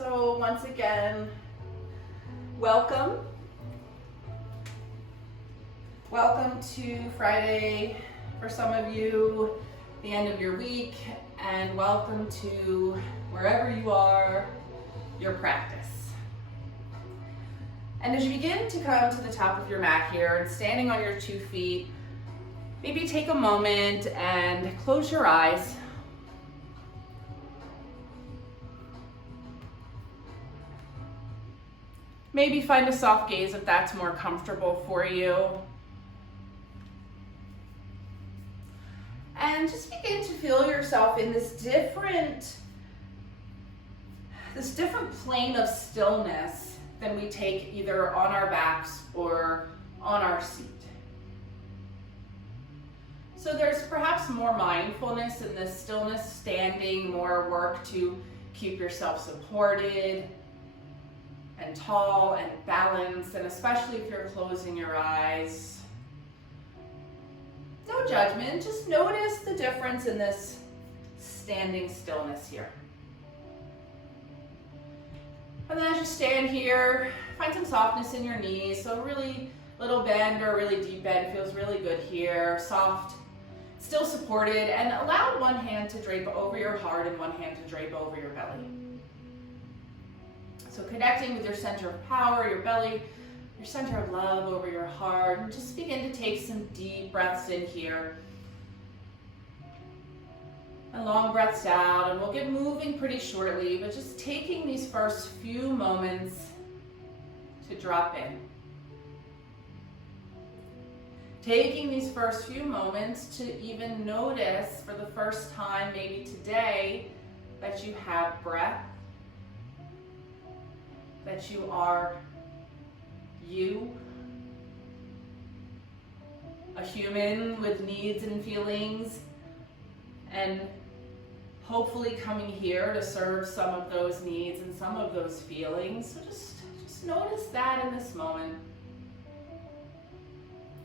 So once again, welcome. Welcome to Friday for some of you, the end of your week, and welcome to wherever you are, your practice. And as you begin to come to the top of your mat here and standing on your 2 feet, maybe take a moment and close your eyes. Maybe find a soft gaze if that's more comfortable for you. And just begin to feel yourself in this different plane of stillness than we take either on our backs or on our seat. So there's perhaps more mindfulness in this stillness, standing, more work to keep yourself supported and tall and balanced, and especially if you're closing your eyes. No judgment, just notice the difference in this standing stillness here. And then as you stand here, find some softness in your knees. So a really little bend or a really deep bend feels really good here. Soft, still supported, and allow one hand to drape over your heart and one hand to drape over your belly. So connecting with your center of power, your belly, your center of love over your heart, and just begin to take some deep breaths in here. And long breaths out, and we'll get moving pretty shortly, but just taking these first few moments to drop in. Taking these first few moments to even notice for the first time, maybe today, that you have breath, that you are you, a human with needs and feelings, and hopefully coming here to serve some of those needs and some of those feelings. So just notice that in this moment.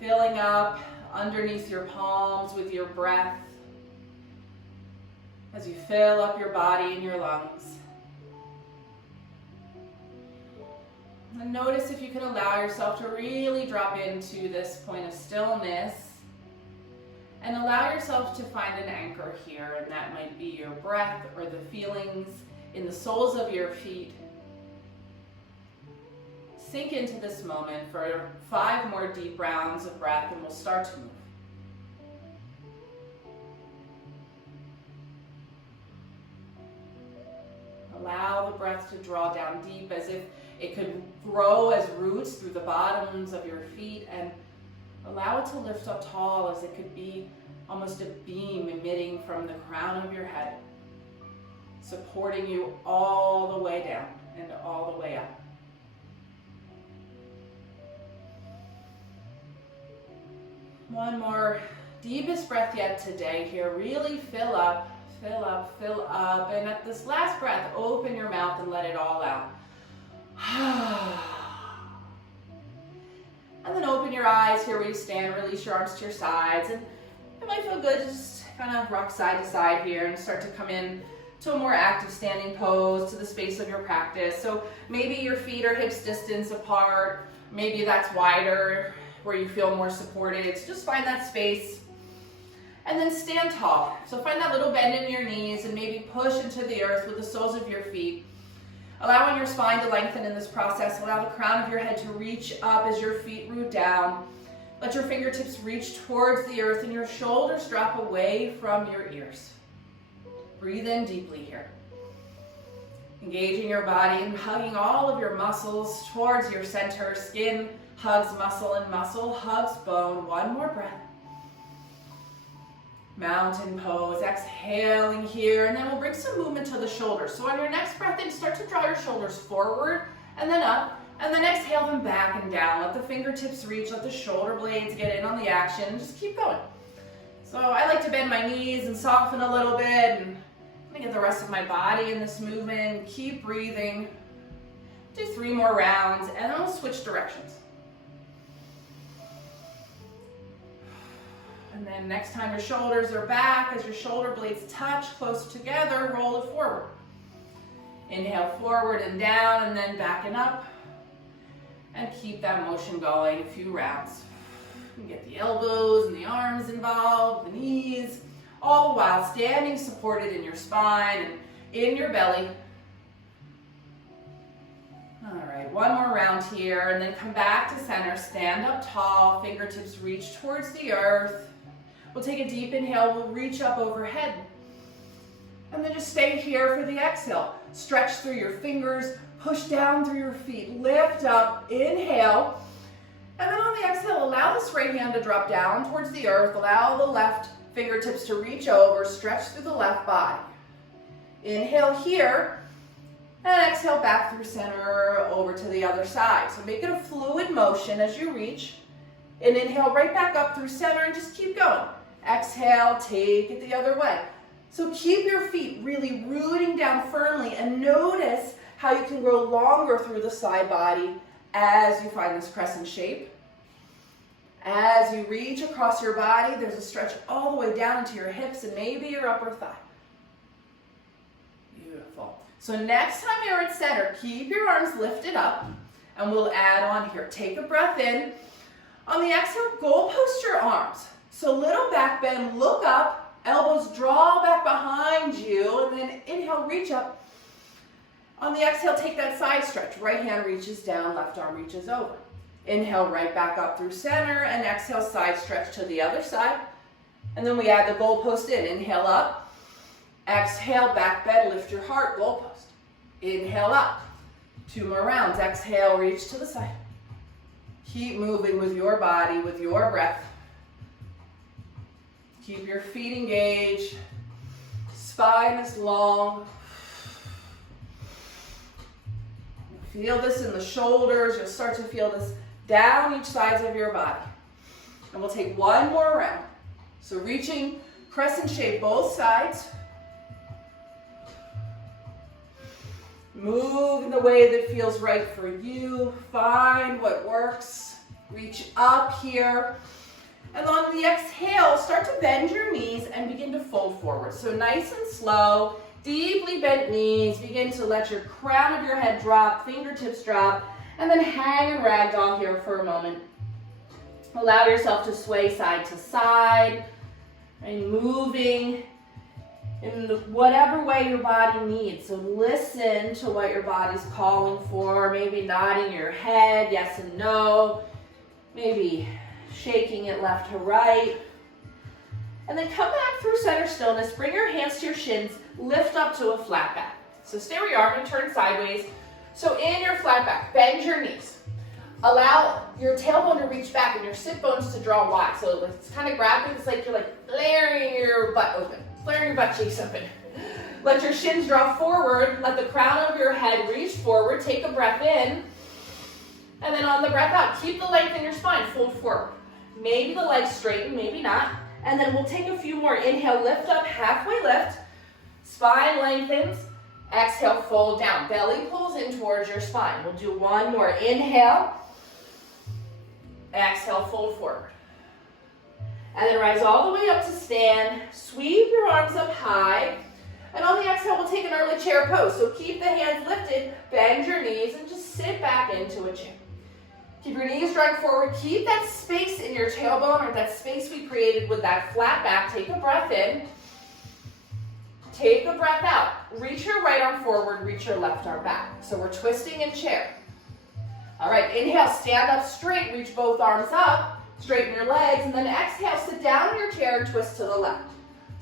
Filling up underneath your palms with your breath as you fill up your body and your lungs. And notice if you can allow yourself to really drop into this point of stillness and allow yourself to find an anchor here, and that might be your breath or the feelings in the soles of your feet. Sink into this moment for 5 more deep rounds of breath and we'll start to move. Allow the breath to draw down deep as if it could grow as roots through the bottoms of your feet, and allow it to lift up tall as it could be almost a beam emitting from the crown of your head, supporting you all the way down and all the way up. One more deepest breath yet today here. Really fill up, fill up, fill up. And at this last breath, open your mouth and let it all out. And then open your eyes here where you stand, release your arms to your sides, and it might feel good to just kind of rock side to side here and start to come in to a more active standing pose to the space of your practice. So maybe your feet are hips distance apart, maybe that's wider where you feel more supported. So just find that space and then stand tall. So find that little bend in your knees and maybe push into the earth with the soles of your feet. Allowing your spine to lengthen in this process. Allow the crown of your head to reach up as your feet root down. Let your fingertips reach towards the earth and your shoulders drop away from your ears. Breathe in deeply here. Engaging your body and hugging all of your muscles towards your center. Skin hugs muscle and muscle hugs bone. One more breath. Mountain pose, exhaling here, and then we'll bring some movement to the shoulders. So on your next breath in, start to draw your shoulders forward and then up, and then exhale them back and down. Let the fingertips reach, let the shoulder blades get in on the action, and just keep going. So I like to bend my knees and soften a little bit, and let me get the rest of my body in this movement. Keep breathing. Do 3 more rounds, and then we'll switch directions. And then next time your shoulders are back, as your shoulder blades touch close together, roll it forward. Inhale forward and down, and then backing up. And keep that motion going a few rounds. You can get the elbows and the arms involved, the knees, all the while standing supported in your spine and in your belly. All right, one more round here, and then come back to center. Stand up tall, fingertips reach towards the earth. We'll take a deep inhale, we'll reach up overhead. And then just stay here for the exhale. Stretch through your fingers, push down through your feet, lift up, inhale. And then on the exhale, allow this right hand to drop down towards the earth. Allow the left fingertips to reach over, stretch through the left body. Inhale here, and exhale back through center over to the other side. So make it a fluid motion as you reach. And inhale right back up through center and just keep going. Exhale, take it the other way. So keep your feet really rooting down firmly and notice how you can grow longer through the side body as you find this crescent shape. As you reach across your body, there's a stretch all the way down into your hips and maybe your upper thigh. Beautiful. So next time you're at center, keep your arms lifted up and we'll add on here. Take a breath in. On the exhale, goal post your arms. So little back bend, look up, elbows draw back behind you, and then inhale, reach up. On the exhale, take that side stretch. Right hand reaches down, left arm reaches over. Inhale, right back up through center, and exhale, side stretch to the other side. And then we add the goal post in. Inhale up, exhale, back bend, lift your heart, goal post. Inhale up, 2 more rounds. Exhale, reach to the side. Keep moving with your body, with your breath. Keep your feet engaged. Spine is long. Feel this in the shoulders. You'll start to feel this down each sides of your body. And we'll take one more round. So reaching crescent shape both sides. Move in the way that feels right for you. Find what works. Reach up here. And on the exhale, start to bend your knees and begin to fold forward. So nice and slow, deeply bent knees. Begin to let your crown of your head drop, fingertips drop, and then hang and ragdoll here for a moment. Allow yourself to sway side to side and moving in whatever way your body needs. So listen to what your body's calling for, maybe nodding your head, yes and no, maybe shaking it left to right. And then come back through center stillness, bring your hands to your shins, lift up to a flat back. So stay where you are, and turn sideways. So in your flat back, bend your knees. Allow your tailbone to reach back and your sit bones to draw wide. So it's kind of grabbing, it's like you're like flaring your butt open. Flare your butt cheeks open. Let your shins draw forward. Let the crown of your head reach forward. Take a breath in. And then on the breath out, keep the length in your spine. Fold forward. Maybe the legs straighten, maybe not. And then we'll take a few more. Inhale, lift up, halfway lift. Spine lengthens. Exhale, fold down. Belly pulls in towards your spine. We'll do one more. Inhale. Exhale, fold forward. And then rise all the way up to stand. Sweep your arms up high. And on the exhale, we'll take an early chair pose. So keep the hands lifted, bend your knees, and just sit back into a chair. Keep your knees drawing forward. Keep that space in your tailbone, or that space we created with that flat back. Take a breath in. Take a breath out. Reach your right arm forward, reach your left arm back. So we're twisting in chair. All right, inhale, stand up straight, reach both arms up. Straighten your legs, and then exhale, sit down in your chair and twist to the left.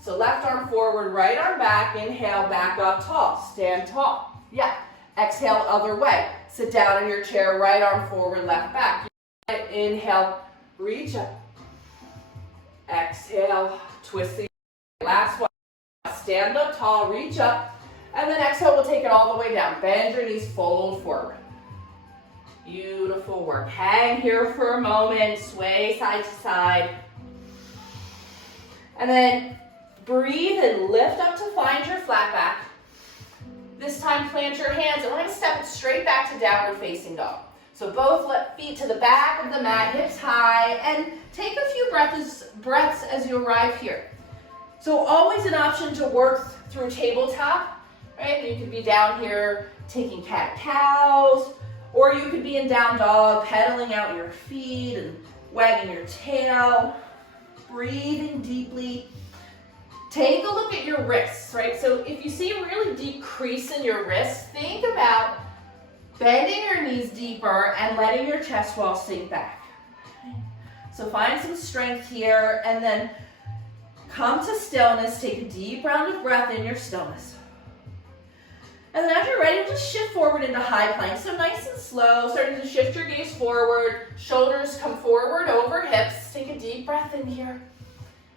So left arm forward, right arm back. Inhale, back up tall. Stand tall. Yeah. Exhale, other way. Sit down in your chair, right arm forward, left back. Inhale, reach up. Exhale, twist the last one. Stand up tall, reach up. And then exhale, we'll take it all the way down. Bend your knees, fold forward. Beautiful work. Hang here for a moment, sway side to side. And then breathe and lift up to find your flat back. This time plant your hands and we're going to step it straight back to downward facing dog. So both left feet to the back of the mat, hips high, and take a few breaths as you arrive here. So always an option to work through tabletop. right? You could be down here taking cat-cows, or you could be in down dog, pedaling out your feet and wagging your tail, breathing deeply. Take a look at your wrists, right? So if you see a really deep crease in your wrists, think about bending your knees deeper and letting your chest wall sink back. So find some strength here, and then come to stillness. Take a deep round of breath in your stillness. And then as you're ready, just shift forward into high plank. So nice and slow, starting to shift your gaze forward. Shoulders come forward over hips. Take a deep breath in here.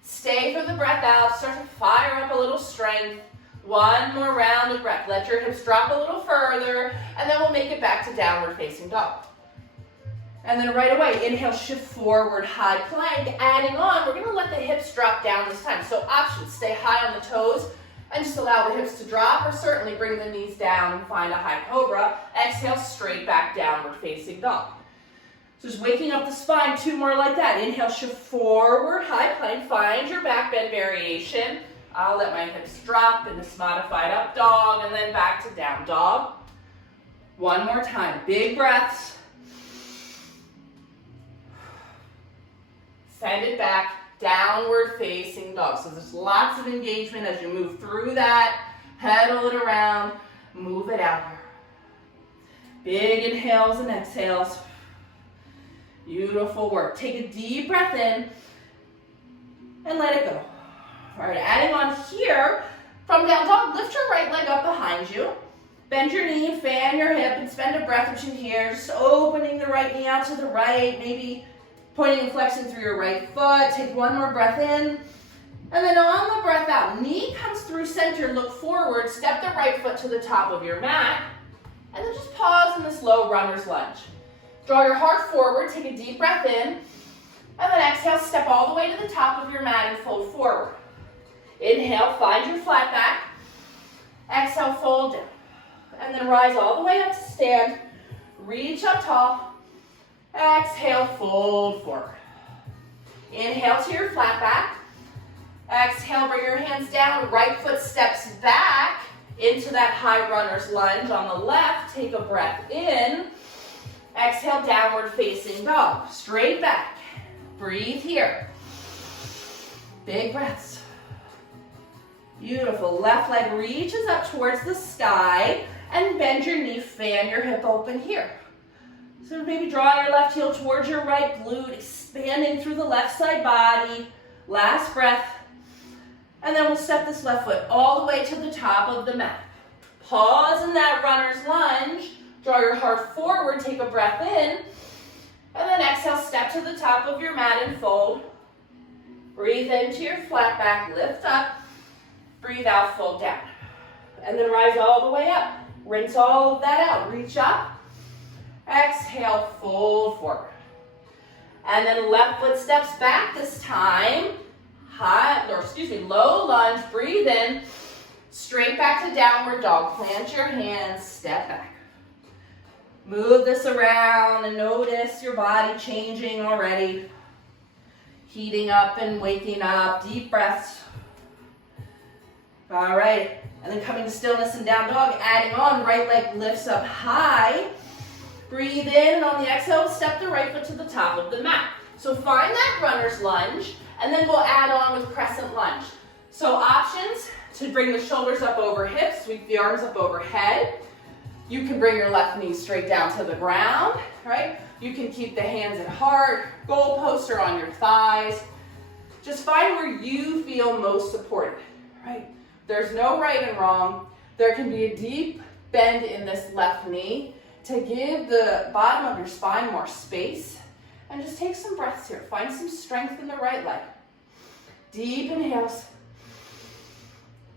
Stay for the breath out. Start to fire up a little strength. One more round of breath. Let your hips drop a little further, and then we'll make it back to downward facing dog. And then right away, inhale, shift forward, high plank. Adding on, we're gonna let the hips drop down this time. So options, stay high on the toes and just allow the hips to drop, or certainly bring the knees down and find a high cobra. Exhale, straight back, downward facing dog. So just waking up the spine, 2 more like that. Inhale, shift forward, high plank. Find your back bend variation. I'll let my hips drop in this modified up dog, and then back to down dog. One more time, big breaths. Send it back, downward facing dog. So there's lots of engagement as you move through that, pedal it around, move it out here. Big inhales and exhales. Beautiful work. Take a deep breath in and let it go. All right, adding on here, from down dog, lift your right leg up behind you. Bend your knee, fan your hip, and spend a breath or two here. Just opening the right knee out to the right, maybe pointing and flexing through your right foot. Take one more breath in. And then on the breath out, knee comes through center, look forward, step the right foot to the top of your mat, and then just pause in this low runner's lunge. Draw your heart forward, take a deep breath in, and then exhale, step all the way to the top of your mat and fold forward. Inhale, find your flat back. Exhale, fold down. And then rise all the way up to stand. Reach up tall. Exhale, fold forward. Inhale to your flat back. Exhale, bring your hands down. Right foot steps back into that high runner's lunge. On the left, take a breath in. Exhale, downward facing dog. Straight back. Breathe here. Big breaths. Beautiful. Left leg reaches up towards the sky, and bend your knee, fan your hip open here. So maybe draw your left heel towards your right glute, expanding through the left side body. Last breath. And then we'll step this left foot all the way to the top of the mat. Pause in that runner's lunge. Draw your heart forward, take a breath in. And then exhale, step to the top of your mat and fold. Breathe into your flat back, lift up. Breathe out, fold down. And then rise all the way up. Rinse all of that out. Reach up. Exhale, fold forward. And then left foot steps back this time. Low lunge. Breathe in. Straight back to downward dog. Plant your hands, step back. Move this around and notice your body changing already. Heating up and waking up. Deep breaths. All right, and then coming to stillness and down dog, adding on, right leg lifts up high. Breathe in, and on the exhale, step the right foot to the top of the mat. So find that runner's lunge, and then we'll add on with crescent lunge. So options to bring the shoulders up over hips, sweep the arms up overhead. You can bring your left knee straight down to the ground, right? You can keep the hands at heart, goalpost or on your thighs. Just find where you feel most supported, right? There's no right and wrong. There can be a deep bend in this left knee to give the bottom of your spine more space. And just take some breaths here. Find some strength in the right leg. Deep inhales.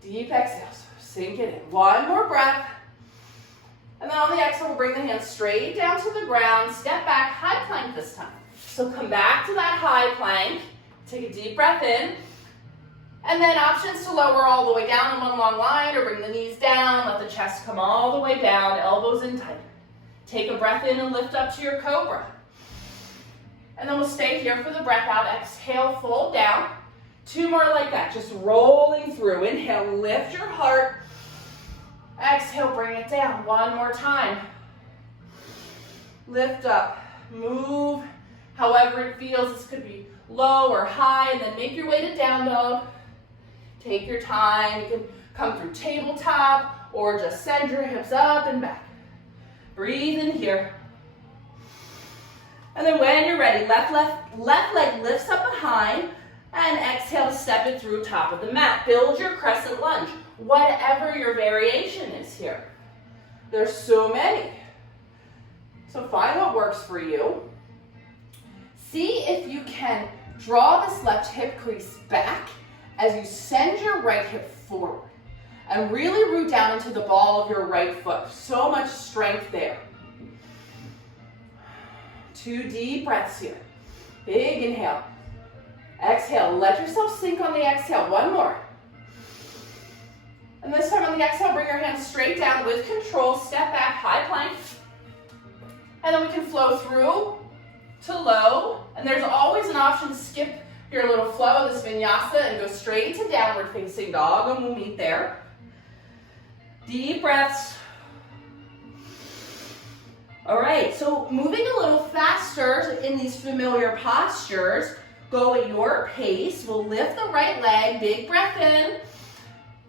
Deep exhales. Sink it in. One more breath. And then on the exhale, we'll bring the hands straight down to the ground. Step back, high plank this time. So come back to that high plank. Take a deep breath in. And then options to lower all the way down in one long line, or bring the knees down, let the chest come all the way down, elbows in tight. Take a breath in and lift up to your cobra. And then we'll stay here for the breath out. Exhale, fold down. 2 more like that, just rolling through. Inhale, lift your heart. Exhale, bring it down. One more time. Lift up, move however it feels. This could be low or high, and then make your way to down dog. Take your time. You can come through tabletop or just send your hips up and back. Breathe in here. And then when you're ready, left leg lifts up behind, and exhale to step it through top of the mat. Build your crescent lunge, whatever your variation is here. There's so many. So find what works for you. See if you can draw this left hip crease back as you send your right hip forward. And really root down into the ball of your right foot. So much strength there. 2 deep breaths here. Big inhale. Exhale. Let yourself sink on the exhale. One more. And this time on the exhale, bring your hands straight down with control. Step back, high plank. And then we can flow through to low. And there's always an option to skip your little flow of this vinyasa and go straight to downward facing dog, and we'll meet there. Deep breaths. All right, so moving a little faster in these familiar postures, go at your pace. We'll lift the right leg, big breath in.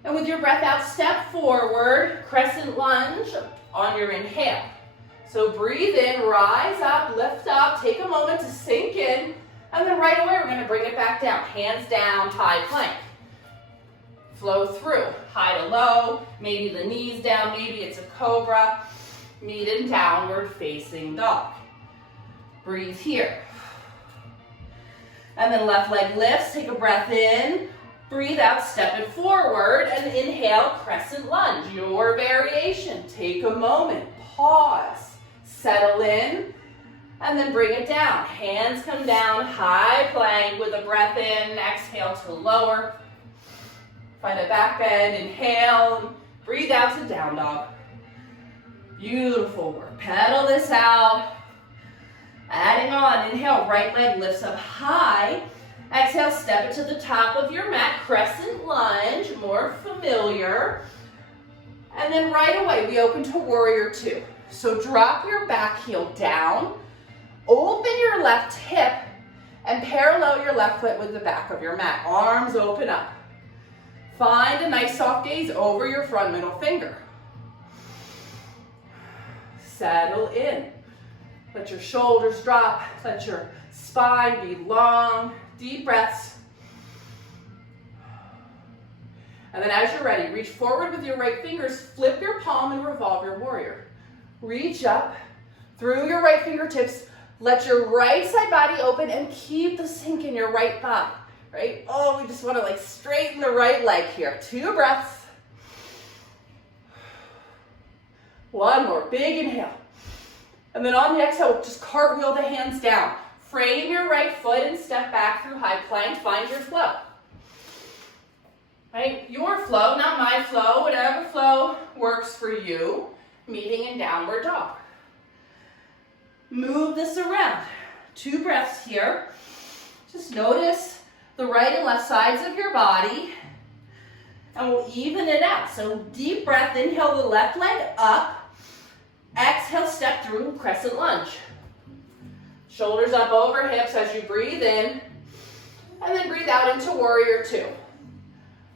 And with your breath out, step forward, crescent lunge on your inhale. So breathe in, rise up, lift up, take a moment to sink in, and then right away we're gonna bring it back down. Hands down, high plank. Flow through, high to low, maybe the knees down, maybe it's a cobra. Meet in downward facing dog. Breathe here. And then left leg lifts, take a breath in, breathe out, step it forward, and inhale, crescent lunge, your variation. Take a moment, pause, settle in, and then bring it down. Hands come down, high plank with a breath in, exhale to lower. Find a back bend, inhale, breathe out to down dog. Beautiful work. Pedal this out. Adding on, inhale, right leg lifts up high. Exhale, step it to the top of your mat, crescent lunge, more familiar. And then right away, we open to warrior two. So drop your back heel down, open your left hip, and parallel your left foot with the back of your mat. Arms open up. Find a nice soft gaze over your front middle finger. Settle in. Let your shoulders drop. Let your spine be long. Deep breaths. And then as you're ready, reach forward with your right fingers, flip your palm and revolve your warrior. Reach up through your right fingertips. Let your right side body open and keep the sink in your right thigh. Right? Oh, we just want to like straighten the right leg here. 2 breaths. One more, big inhale. And then on the exhale, just cartwheel the hands down. Frame your right foot and step back through high plank. Find your flow. Right? Your flow, not my flow. Whatever flow works for you. Meeting in downward dog. Move this around. 2 breaths here. Just notice the right and left sides of your body. And we'll even it out. So deep breath, inhale the left leg up. Exhale, step through crescent lunge. Shoulders up over hips as you breathe in. And then breathe out into warrior two.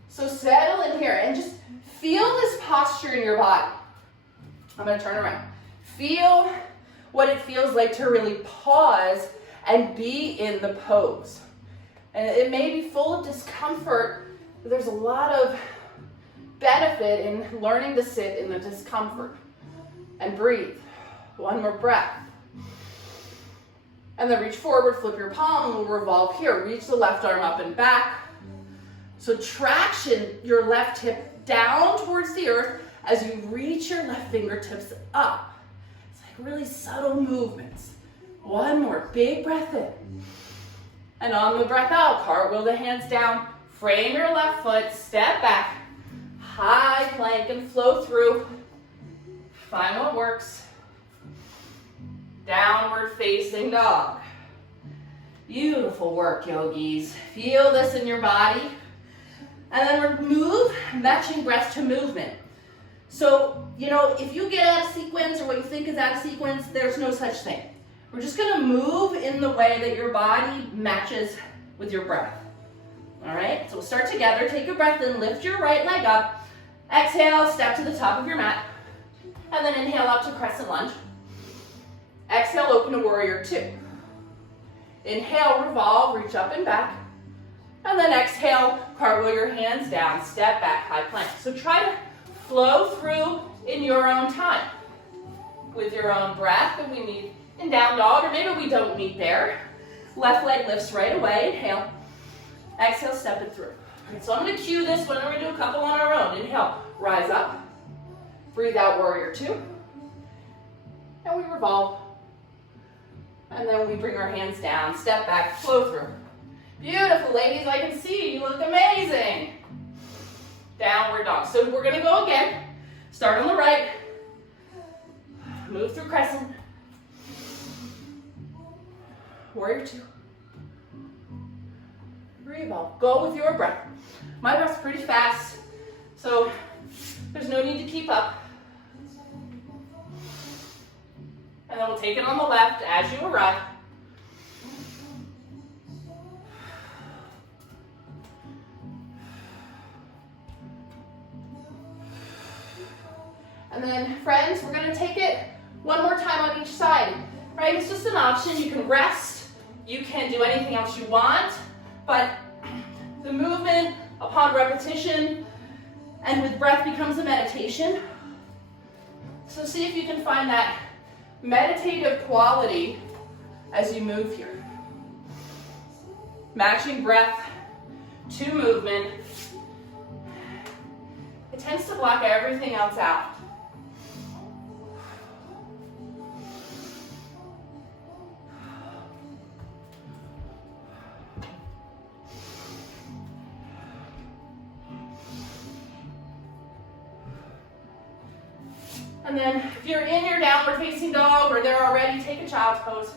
So settle in here and just feel this posture in your body. I'm going to turn around. Feel what it feels like to really pause and be in the pose. And it may be full of discomfort, but there's a lot of benefit in learning to sit in the discomfort. And breathe. One more breath. And then reach forward, flip your palm, and we'll revolve here. Reach the left arm up and back. So traction your left hip down towards the earth as you reach your left fingertips up. It's like really subtle movements. One more, big breath in. And on the breath out, cartwheel the hands down, frame your left foot, step back, high plank and flow through. Find what works. Downward facing dog. Beautiful work, yogis. Feel this in your body. And then we'll move, matching breath to movement. So, you know, if you get out of sequence or what you think is out of sequence, there's no such thing. We're just gonna move in the way that your body matches with your breath. All right, so we'll start together. Take a breath in, lift your right leg up. Exhale, step to the top of your mat. And then inhale up to crescent lunge. Exhale, open to warrior two. Inhale, revolve, reach up and back. And then exhale, cartwheel your hands down, step back, high plank. So try to flow through in your own time with your own breath that we need in down dog, or maybe we don't need there. Left leg lifts right away, inhale. Exhale, step it through. Okay, so I'm gonna cue this when we're gonna do a couple on our own. Inhale, rise up. Breathe out, warrior two. And we revolve. And then we bring our hands down, step back, flow through. Beautiful, ladies, I can see you look amazing. Downward dog. So we're gonna go again. Start on the right. Move through crescent. Warrior two. Revolve. Go with your breath. My breath's pretty fast, so there's no need to keep up. And then we'll take it on the left as you arrive. And then, friends, we're going to take it one more time on each side, right? It's just an option. You can rest. You can do anything else you want, but the movement upon repetition and with breath becomes a meditation. So see if you can find that meditative quality as you move here. Matching breath to movement. It tends to block everything else out. And then if you're in your downward facing dog or there already, take a child's pose.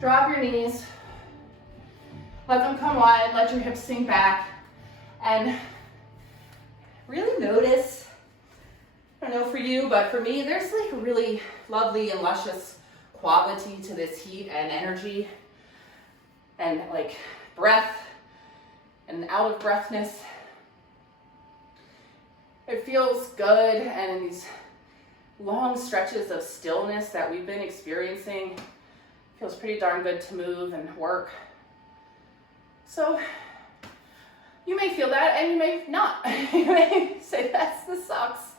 Drop your knees. Let them come wide, let your hips sink back. And really notice, I don't know for you, but for me, there's like a really lovely and luscious quality to this heat and energy and like breath and out of breathness. It feels good, and in these long stretches of stillness that we've been experiencing, it feels pretty darn good to move and work. So you may feel that and you may not. You may say, this sucks.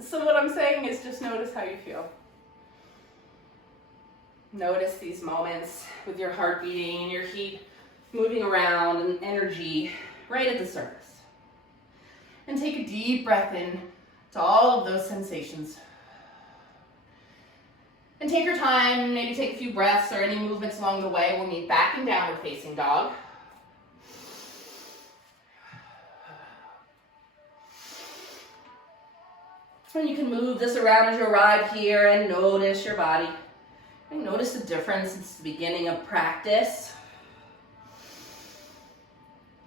So what I'm saying is just notice how you feel. Notice these moments with your heart beating and your heat moving around and energy right at the surface. And take a deep breath in to all of those sensations. And take your time, maybe take a few breaths or any movements along the way. We'll meet back in downward facing dog. And you can move this around as you arrive here and notice your body. And notice the difference since the beginning of practice.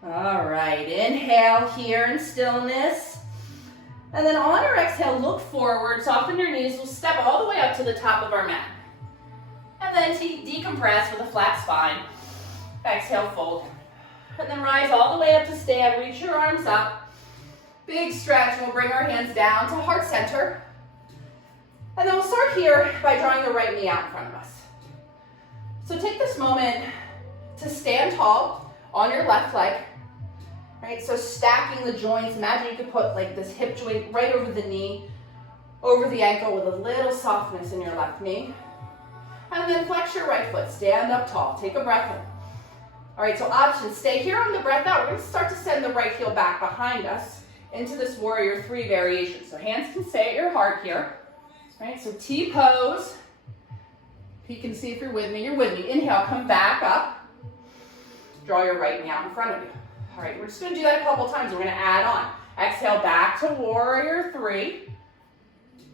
All right, inhale here in stillness. And then on our exhale, look forward, soften your knees. We'll step all the way up to the top of our mat. And then decompress with a flat spine. Exhale, fold. And then rise all the way up to stand. Reach your arms up. Big stretch. We'll bring our hands down to heart center. And then we'll start here by drawing the right knee out in front of us. So take this moment to stand tall on your left leg. Right, so stacking the joints. Imagine you could put like this hip joint right over the knee, over the ankle with a little softness in your left knee. And then flex your right foot, stand up tall, take a breath in. All right, so options, stay here on the breath out. We're gonna start to send the right heel back behind us into this warrior three variation. So hands can stay at your heart here. All right, so T pose. Peek and see if you're with me. You're with me. Inhale, come back up. Draw your right knee out in front of you. All right, we're just gonna do that a couple times. We're gonna add on. Exhale, back to warrior three.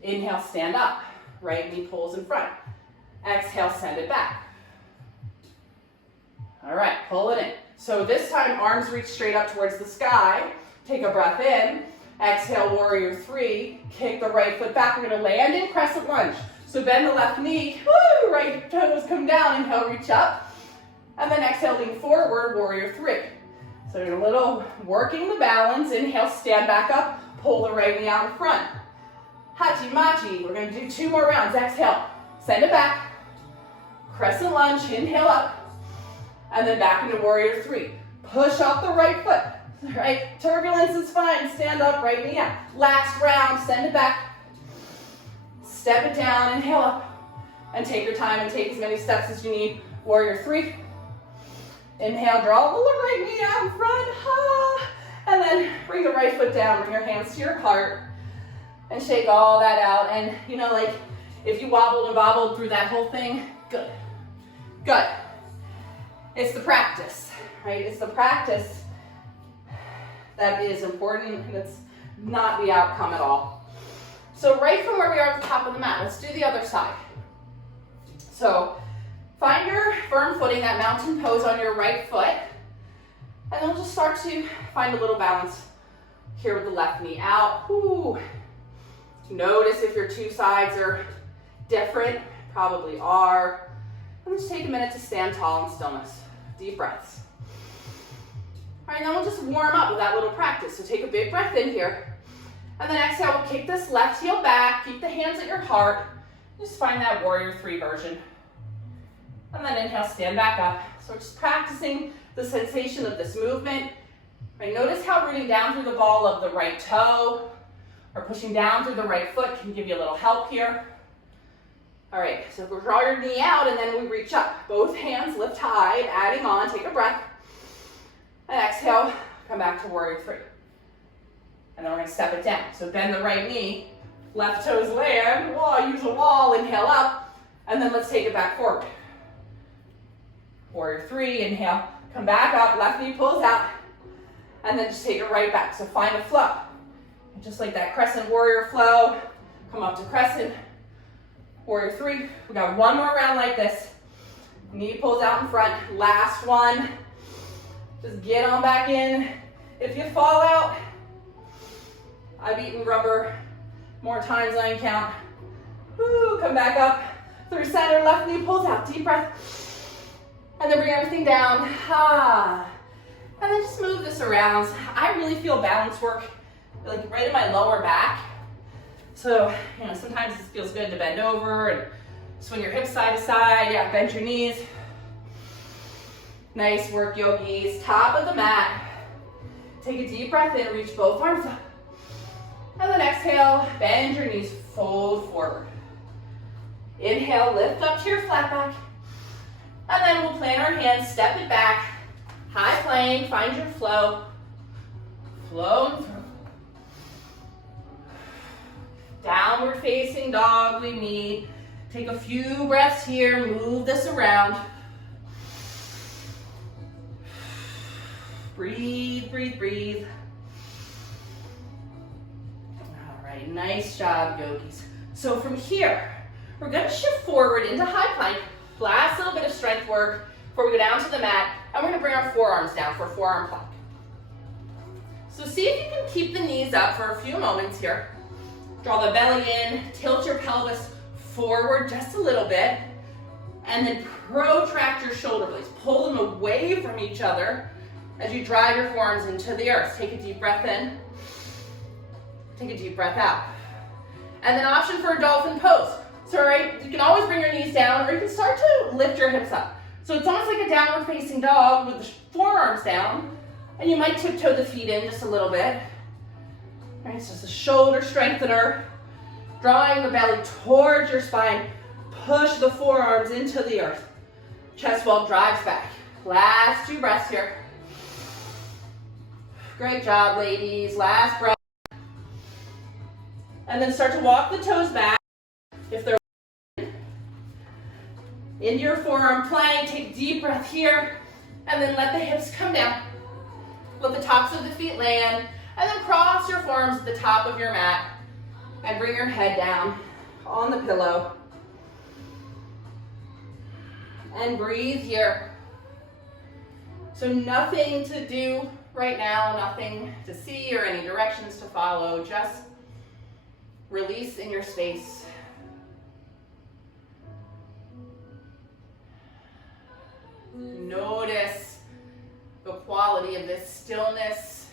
Inhale, stand up. Right knee pulls in front. Exhale, send it back. All right, pull it in. So this time, arms reach straight up towards the sky. Take a breath in. Exhale, warrior three. Kick the right foot back. We're gonna land in crescent lunge. So bend the left knee, woo, right toes come down, inhale, reach up. And then exhale, lean forward, warrior three. So you're a little working the balance. Inhale, stand back up, pull the right knee out in front. Hachi Machi, we're gonna do 2 more rounds. Exhale, send it back. Crescent lunge, inhale up. And then back into warrior three. Push off the right foot. Right, turbulence is fine. Stand up, right knee out. Last round, send it back. Step it down, inhale up. And take your time and take as many steps as you need. Warrior three. Inhale, draw the right knee out in front. And then bring the right foot down. Bring your hands to your heart. And shake all that out. And you know, like, if you wobbled and bobbled through that whole thing, good. Good. It's the practice, right? It's the practice that is important, and it's not the outcome at all. So right from where we are at the top of the mat, let's do the other side. So find your firm footing, that mountain pose on your right foot, and then we'll just start to find a little balance here with the left knee out. Ooh. Notice if your two sides are different, probably are. And just take a minute to stand tall in stillness. Deep breaths. All right, now we'll just warm up with that little practice. So take a big breath in here. And then exhale, we'll kick this left heel back. Keep the hands at your heart. Just find that warrior three version. And then inhale, stand back up. So we're just practicing the sensation of this movement. Right, notice how rooting down through the ball of the right toe or pushing down through the right foot can give you a little help here. All right, so we'll draw your knee out and then we reach up. Both hands lift high, adding on, take a breath. And exhale, come back to warrior three. And then we're gonna step it down. So bend the right knee, left toes land, use a wall, inhale up, and then let's take it back forward. Warrior three, inhale, come back up, left knee pulls out, and then just take it right back. So find a flow. And just like that crescent warrior flow, come up to crescent, warrior three. We got 1 more round like this. Knee pulls out in front, last one. Just get on back in. If you fall out, I've eaten rubber more times than I can count. Woo, come back up through center, left knee pulls out, deep breath. And then bring everything down. And then just move this around. I really feel balance work like right in my lower back. So, you know, sometimes it feels good to bend over and swing your hips side to side. Yeah, bend your knees. Nice work, yogis. Top of the mat. Take a deep breath in, reach both arms up. And then exhale, bend your knees, fold forward. Inhale, lift up to your flat back. And then we'll plant our hands, step it back. High plank, find your flow. Flow through. Downward facing dog we meet. Take a few breaths here, move this around. Breathe, breathe, breathe. All right, nice job, yogis. So from here, we're gonna shift forward into high plank. Last little bit of strength work before we go down to the mat, and we're gonna bring our forearms down for a forearm plank. So see if you can keep the knees up for a few moments here. Draw the belly in, tilt your pelvis forward just a little bit, and then protract your shoulder blades. Pull them away from each other as you drive your forearms into the earth. Take a deep breath in, take a deep breath out. And then option for a dolphin pose. So right, you can always bring your knees down, or you can start to lift your hips up. So it's almost like a downward facing dog with the forearms down, and you might tiptoe the feet in just a little bit. Right, so it's a shoulder strengthener, drawing the belly towards your spine. Push the forearms into the earth. Chest wall drives back. Last 2 breaths here. Great job, ladies. Last breath. And then start to walk the toes back. If they're into your forearm plank, take a deep breath here, and then let the hips come down. Let the tops of the feet land, and then cross your forearms at the top of your mat, and bring your head down on the pillow. And breathe here. So nothing to do right now, nothing to see or any directions to follow, just release in your space. Notice the quality of this stillness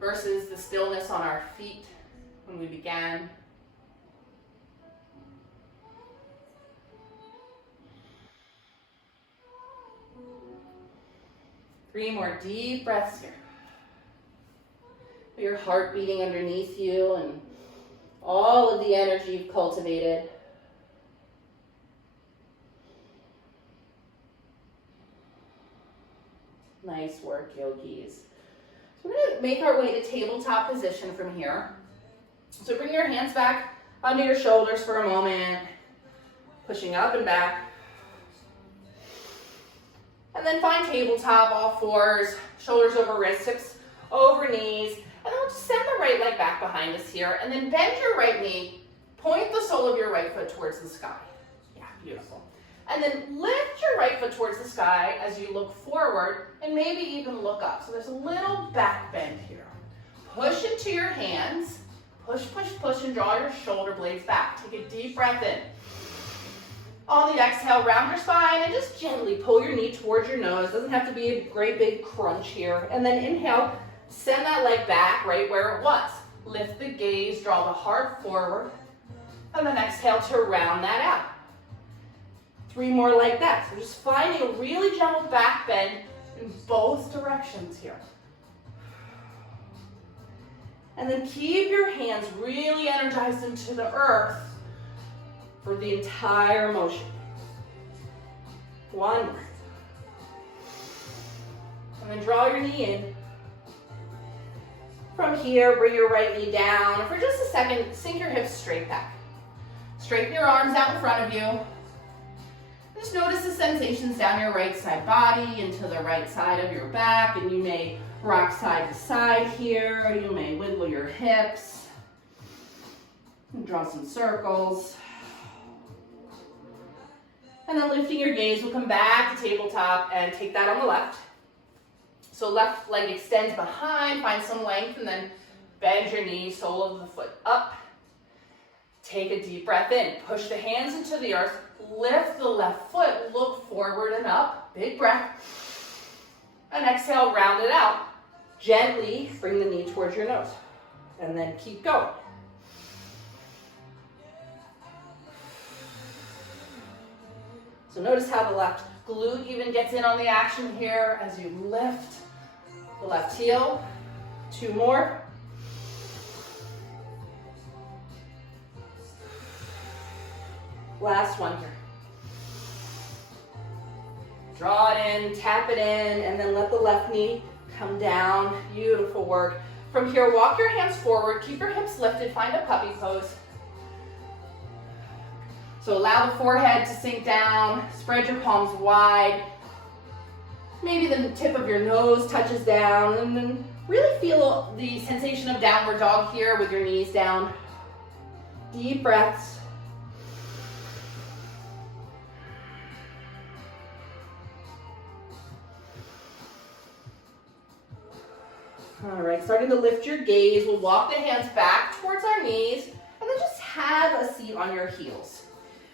versus the stillness on our feet when we began. Three more deep breaths here. Your heart beating underneath you and all of the energy you've cultivated. Nice work, yogis. So we're going to make our way to tabletop position from here. So bring your hands back under your shoulders for a moment, pushing up and back. And then find tabletop, all fours, shoulders over wrists, hips over knees. And then we'll just send the right leg back behind us here. And then bend your right knee, point the sole of your right foot towards the sky. Yeah, beautiful. And then lift your right foot towards the sky as you look forward and maybe even look up. So there's a little back bend here. Push into your hands. Push, push, push, and draw your shoulder blades back. Take a deep breath in. On the exhale, round your spine and just gently pull your knee towards your nose. Doesn't have to be a great big crunch here. And then inhale, send that leg back right where it was. Lift the gaze, draw the heart forward. And then exhale to round that out. 3 more like that. So just finding a really gentle back bend in both directions here. And then keep your hands really energized into the earth for the entire motion. 1 more. And then draw your knee in. From here, bring your right knee down. And for just a second, sink your hips straight back. Straighten your arms out in front of you. Just notice the sensations down your right side body into the right side of your back. And you may rock side to side here. You may wiggle your hips. And draw some circles. And then lifting your gaze, we'll come back to tabletop and take that on the left. So left leg extends behind, find some length, and then bend your knee, sole of the foot up. Take a deep breath in. Push the hands into the earth. Lift the left foot, look forward and up. Big breath. And exhale, round it out. Gently bring the knee towards your nose. And then keep going. So notice how the left glute even gets in on the action here as you lift the left heel. 2 more. Last one here. Draw it in, tap it in, and then let the left knee come down. Beautiful work. From here, walk your hands forward, keep your hips lifted, find a puppy pose. So allow the forehead to sink down, spread your palms wide. Maybe the tip of your nose touches down, and then really feel the sensation of downward dog here with your knees down. Deep breaths. All right, starting to lift your gaze. We'll walk the hands back towards our knees, and then just have a seat on your heels.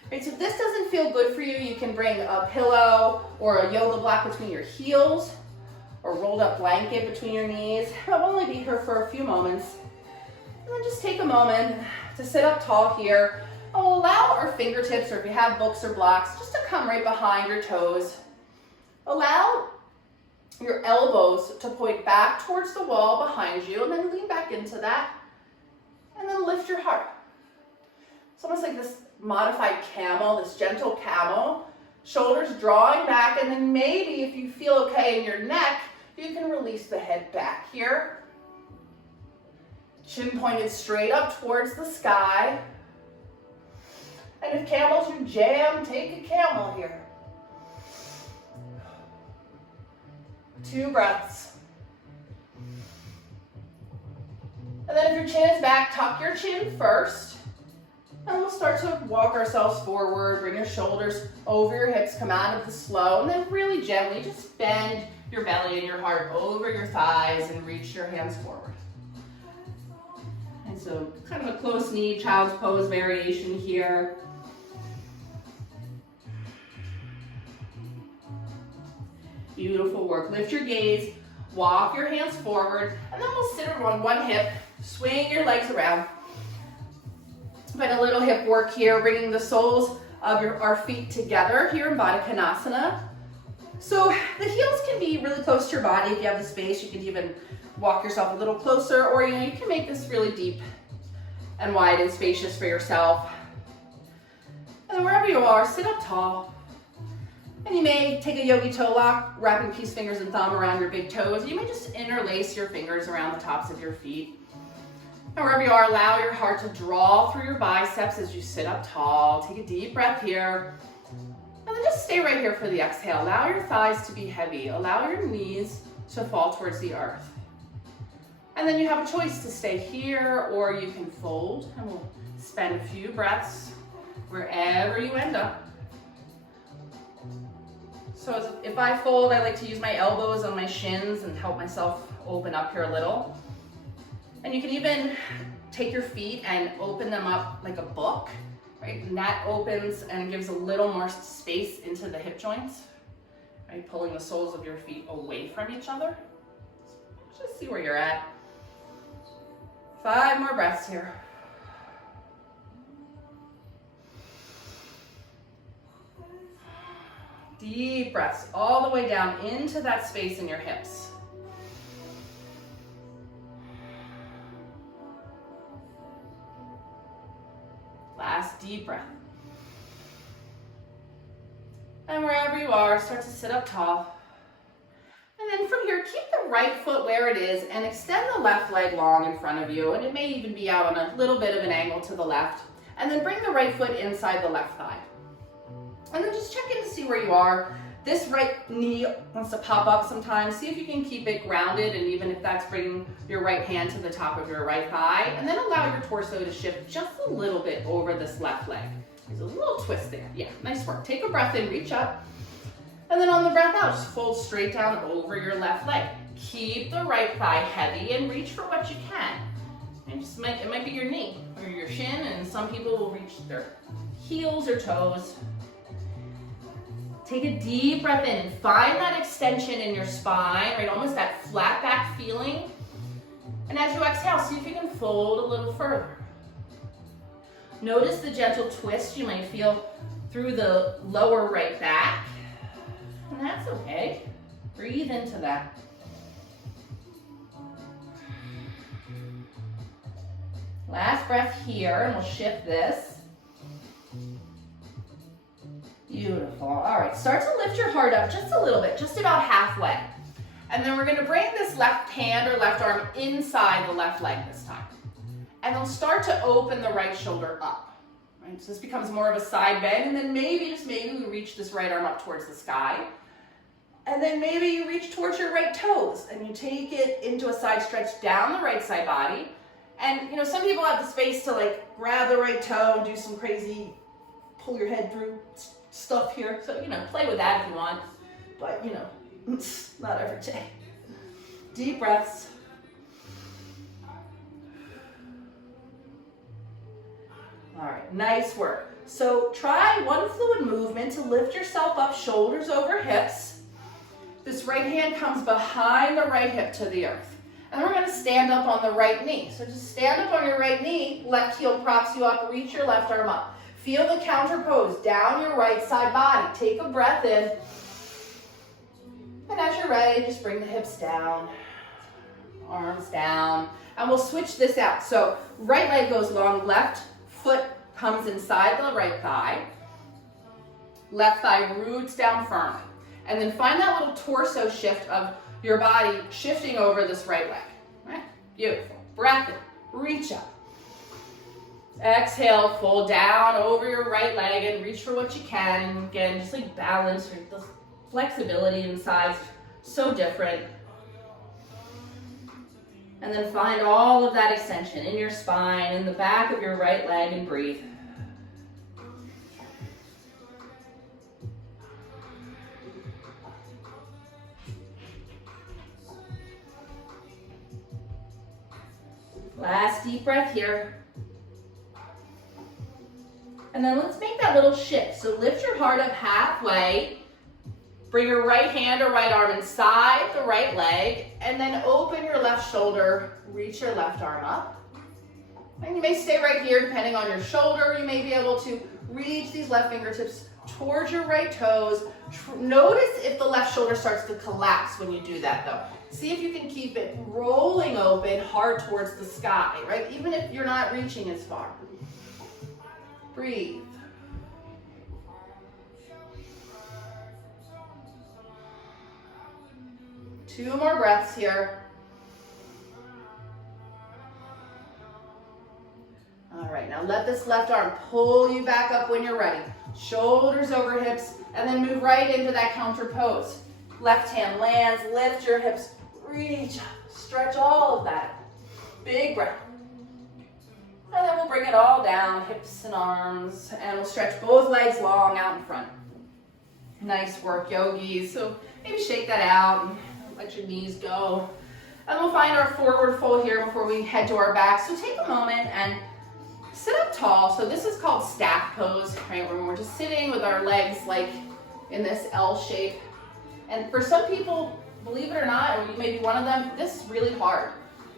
Right, so if this doesn't feel good for you, you can bring a pillow or a yoga block between your heels or rolled up blanket between your knees. I'll only be here for a few moments. And then just take a moment to sit up tall here. And we'll allow our fingertips, or if you have books or blocks, just to come right behind your toes. Allow your elbows to point back towards the wall behind you, and then lean back into that. And then lift your heart. It's almost like this modified camel, this gentle camel. Shoulders drawing back, and then maybe if you feel okay in your neck, you can release the head back here. Chin pointed straight up towards the sky. And if camel's your jam, take a camel here. 2 breaths. And then if your chin is back, tuck your chin first. And we'll start to walk ourselves forward, bring your shoulders over your hips, come out of the slow, and then really gently just bend your belly and your heart over your thighs and reach your hands forward. And so kind of a close knee, child's pose variation here. Beautiful work. Lift your gaze, walk your hands forward, and then we'll sit on one hip, swing your legs around. Find a little hip work here, bringing the soles of our feet together here in Baddha Konasana. So the heels can be really close to your body. If you have the space, you can even walk yourself a little closer, or you can make this really deep and wide and spacious for yourself. And then wherever you are, sit up tall. And you may take a yogi toe lock, wrapping peace fingers and thumb around your big toes. You may just interlace your fingers around the tops of your feet. And wherever you are, allow your heart to draw through your biceps as you sit up tall. Take a deep breath here. And then just stay right here for the exhale. Allow your thighs to be heavy. Allow your knees to fall towards the earth. And then you have a choice to stay here or you can fold. And we'll spend a few breaths wherever you end up. So if I fold, I like to use my elbows on my shins and help myself open up here a little. And you can even take your feet and open them up like a book, right? And that opens and gives a little more space into the hip joints, right? Pulling the soles of your feet away from each other. Just see where you're at. 5 more breaths here. Deep breaths all the way down into that space in your hips. Last deep breath. And wherever you are, start to sit up tall. And then from here, keep the right foot where it is and extend the left leg long in front of you. And it may even be out on a little bit of an angle to the left. And then bring the right foot inside the left thigh. And then just check in to see where you are. This right knee wants to pop up sometimes. See if you can keep it grounded, and even if that's bringing your right hand to the top of your right thigh. And then allow your torso to shift just a little bit over this left leg. There's a little twist there. Yeah, nice work. Take a breath in, reach up. And then on the breath out, just fold straight down over your left leg. Keep the right thigh heavy and reach for what you can. And it might be your knee or your shin, and some people will reach their heels or toes. Take a deep breath in and find that extension in your spine, right? Almost that flat back feeling. And as you exhale, see if you can fold a little further. Notice the gentle twist you might feel through the lower right back. And that's okay. Breathe into that. Last breath here, and we'll shift this. Beautiful. All right, start to lift your heart up just a little bit, just about halfway. And then we're gonna bring this left hand or left arm inside the left leg this time. And then start to open the right shoulder up. Right? So this becomes more of a side bend, and then maybe, just maybe, we reach this right arm up towards the sky. And then maybe you reach towards your right toes, and you take it into a side stretch down the right side body. And some people have the space to like grab the right toe and do some crazy pull your head through stuff here. So, play with that if you want, but not every day. Deep breaths. All right, nice work. So try one fluid movement to lift yourself up, shoulders over hips. This right hand comes behind the right hip to the earth. And then we're gonna stand up on the right knee. So just stand up on your right knee, left heel props you up, reach your left arm up. Feel the counter pose down your right side body. Take a breath in. And as you're ready, just bring the hips down, arms down. And we'll switch this out. So right leg goes long, left foot comes inside the right thigh. Left thigh roots down firmly. And then find that little torso shift of your body shifting over this right leg. Right? Beautiful. Breath in, reach up. Exhale, fold down over your right leg and reach for what you can. Again, just like balance, the flexibility in size, so different. And then find all of that extension in your spine, in the back of your right leg, and breathe. Last deep breath here. And then let's make that little shift. So lift your heart up halfway. Bring your right hand or right arm inside the right leg, and then open your left shoulder, reach your left arm up. And you may stay right here depending on your shoulder. You may be able to reach these left fingertips towards your right toes. Notice if the left shoulder starts to collapse when you do that though. See if you can keep it rolling open, heart towards the sky, right? Even if you're not reaching as far. Breathe. Two more breaths here. All right, now let this left arm pull you back up when you're ready. Shoulders over hips, and then move right into that counter pose. Left hand lands, lift your hips, reach up, stretch all of that. Big breath. And then we'll bring it all down, hips and arms, and we'll stretch both legs long out in front. Nice work, yogis. So maybe shake that out and let your knees go. And we'll find our forward fold here before we head to our back. So take a moment and sit up tall. So this is called staff pose, right? Where we're just sitting with our legs like in this L shape. And for some people, believe it or not, or you may be one of them, this is really hard.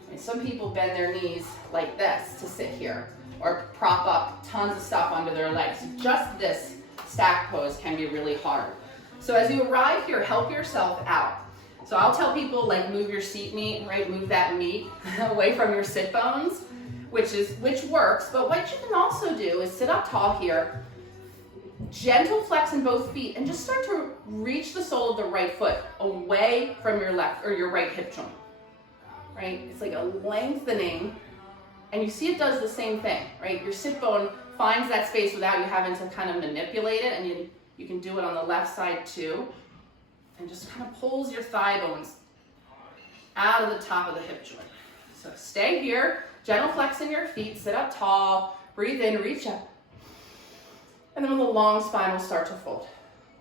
And some people bend their knees like this to sit here or prop up tons of stuff under their legs. Just this stack pose can be really hard. So as you arrive here, help yourself out. So I'll tell people like move your seat meat, right? Move that meat away from your sit bones, which works. But what you can also do is sit up tall here, gentle flex in both feet, and just start to reach the sole of the right foot away from your left or your right hip joint, right? It's like a lengthening, and you see it does the same thing, right? Your sit bone finds that space without you having to kind of manipulate it, and you can do it on the left side too. And just kind of pulls your thigh bones out of the top of the hip joint. So stay here, gentle flex in your feet, sit up tall, breathe in, reach up. And then with a long spine will start to fold,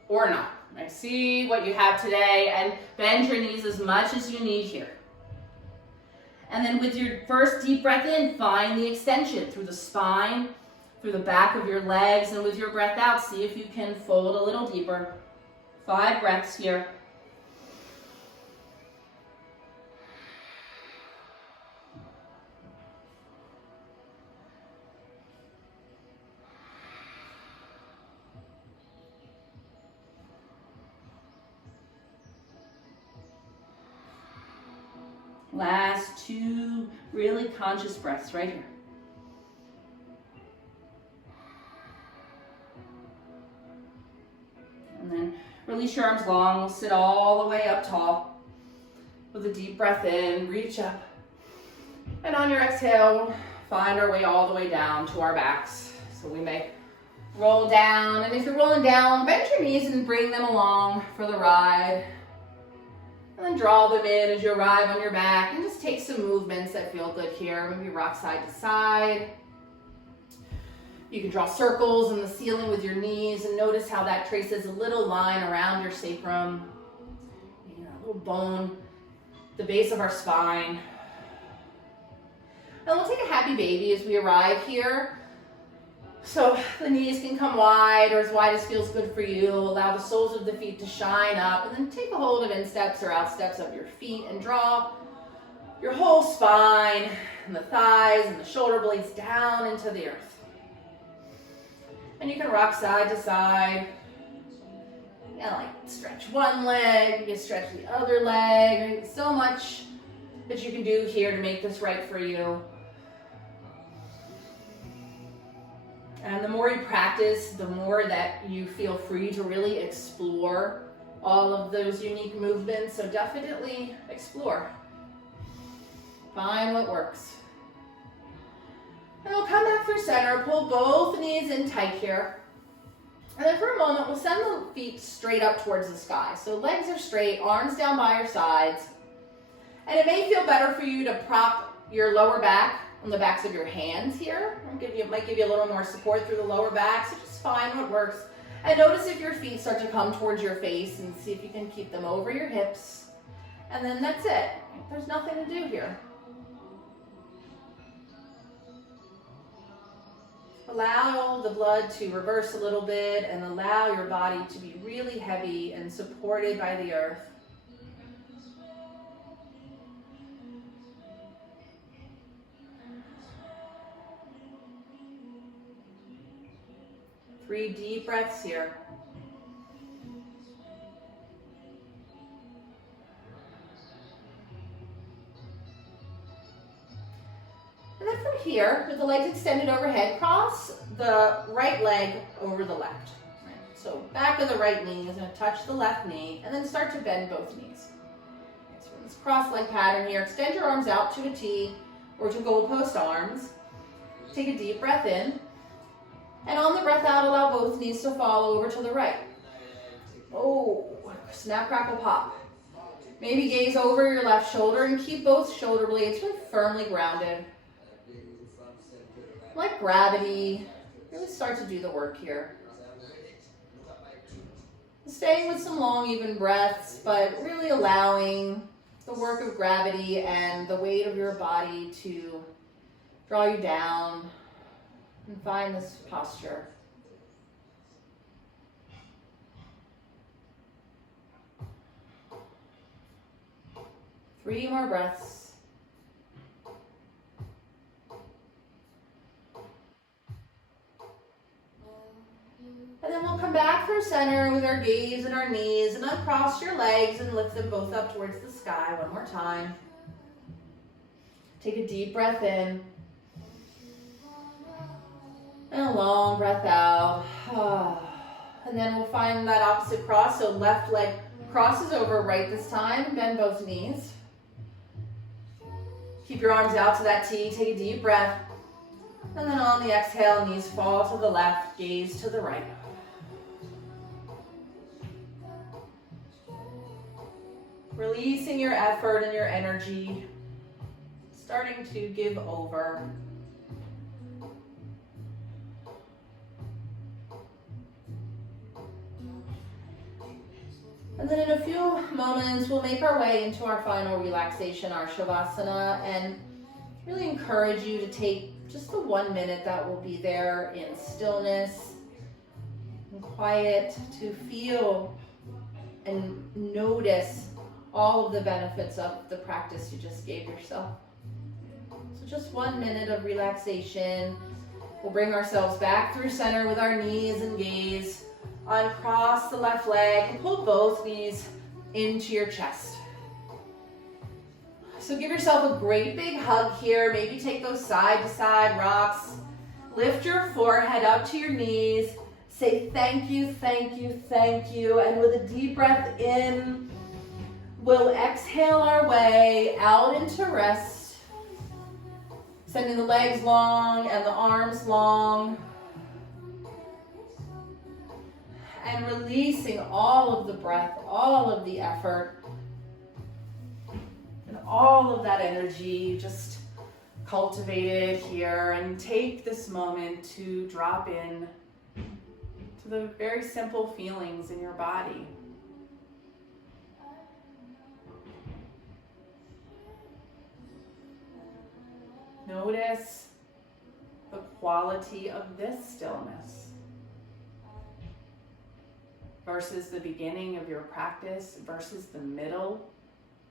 or not. Right? See what you have today and bend your knees as much as you need here. And then with your first deep breath in, find the extension through the spine, through the back of your legs, and with your breath out, see if you can fold a little deeper. 5 breaths here. Last 2 really conscious breaths right here. And then release your arms long. We'll sit all the way up tall. With a deep breath in, reach up. And on your exhale, find our way all the way down to our backs. So we may roll down. And if you're rolling down, bend your knees and bring them along for the ride. And then draw them in as you arrive on your back. And just take some movements that feel good here. Maybe rock side to side. You can draw circles in the ceiling with your knees and notice how that traces a little line around your sacrum. You know, a little bone, the base of our spine. And we'll take a happy baby as we arrive here. So the knees can come wide or as wide as feels good for you. Allow the soles of the feet to shine up and then take a hold of insteps or outsteps of your feet and draw your whole spine and the thighs and the shoulder blades down into the earth. And you can rock side to side. You know, like stretch one leg, you can stretch the other leg. So much that you can do here to make this right for you. And the more you practice, the more that you feel free to really explore all of those unique movements. So definitely explore. Find what works. And we'll come back through center, pull both knees in tight here. And then for a moment, we'll send the feet straight up towards the sky. So legs are straight, arms down by your sides. And it may feel better for you to prop your lower back on the backs of your hands here. It might give you a little more support through the lower back, so just find what works. And notice if your feet start to come towards your face and see if you can keep them over your hips. And then that's it. There's nothing to do here. Allow the blood to reverse a little bit and allow your body to be really heavy and supported by the earth. Three deep breaths here. And then from here, with the legs extended overhead, cross the right leg over the left. Right. So back of the right knee is going to touch the left knee, and then start to bend both knees. Okay, so in this cross leg pattern here, extend your arms out to a T or to goalpost arms. Take a deep breath in, and on the breath out, allow both knees to fall over to the right. Oh, snap, crackle, pop. Maybe gaze over your left shoulder and keep both shoulder blades really firmly grounded. Let gravity really start to do the work here. Staying with some long, even breaths, but really allowing the work of gravity and the weight of your body to draw you down and find this posture. Three more breaths. And then we'll come back through center with our gaze and our knees and uncross your legs and lift them both up towards the sky one more time. Take a deep breath in. And a long breath out. And then we'll find that opposite cross. So left leg crosses over right this time. Bend both knees. Keep your arms out to that T. Take a deep breath. And then on the exhale, knees fall to the left, gaze to the right. Releasing your effort and your energy. Starting to give over. And then in a few moments, we'll make our way into our final relaxation, our Shavasana, and really encourage you to take just the 1 minute that will be there in stillness and quiet to feel and notice all of the benefits of the practice you just gave yourself. So just 1 minute of relaxation. We'll bring ourselves back through center with our knees and gaze. Uncross the left leg and pull both knees into your chest. So give yourself a great big hug here. Maybe take those side to side rocks. Lift your forehead up to your knees. Say thank you, thank you, thank you. And with a deep breath in, we'll exhale our way out into rest. Sending the legs long and the arms long. And releasing all of the breath, all of the effort, and all of that energy just cultivated here. And take this moment to drop in to the very simple feelings in your body. Notice the quality of this stillness versus the beginning of your practice versus the middle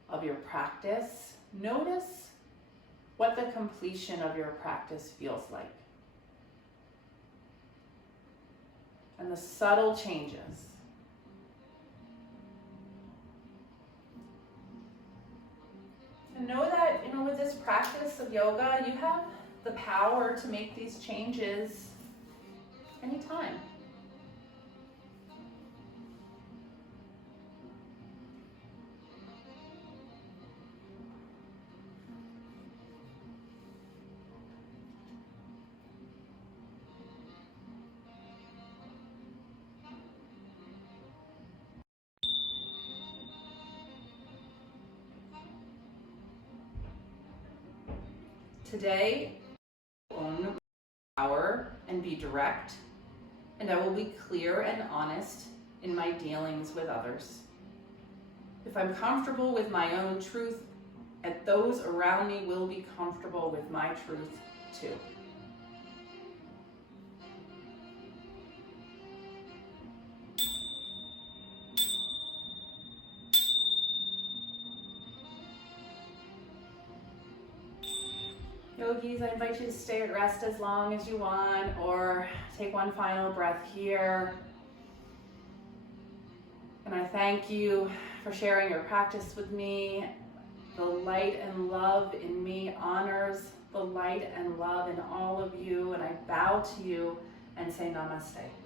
of your practice. Notice what the completion of your practice feels like. And the subtle changes. And know that, with this practice of yoga, you have the power to make these changes anytime. Today, own power and be direct, and I will be clear and honest in my dealings with others. If I'm comfortable with my own truth, and those around me will be comfortable with my truth too. Yogis, I invite you to stay at rest as long as you want, or take one final breath here. And I thank you for sharing your practice with me. The light and love in me honors the light and love in all of you, and I bow to you and say namaste.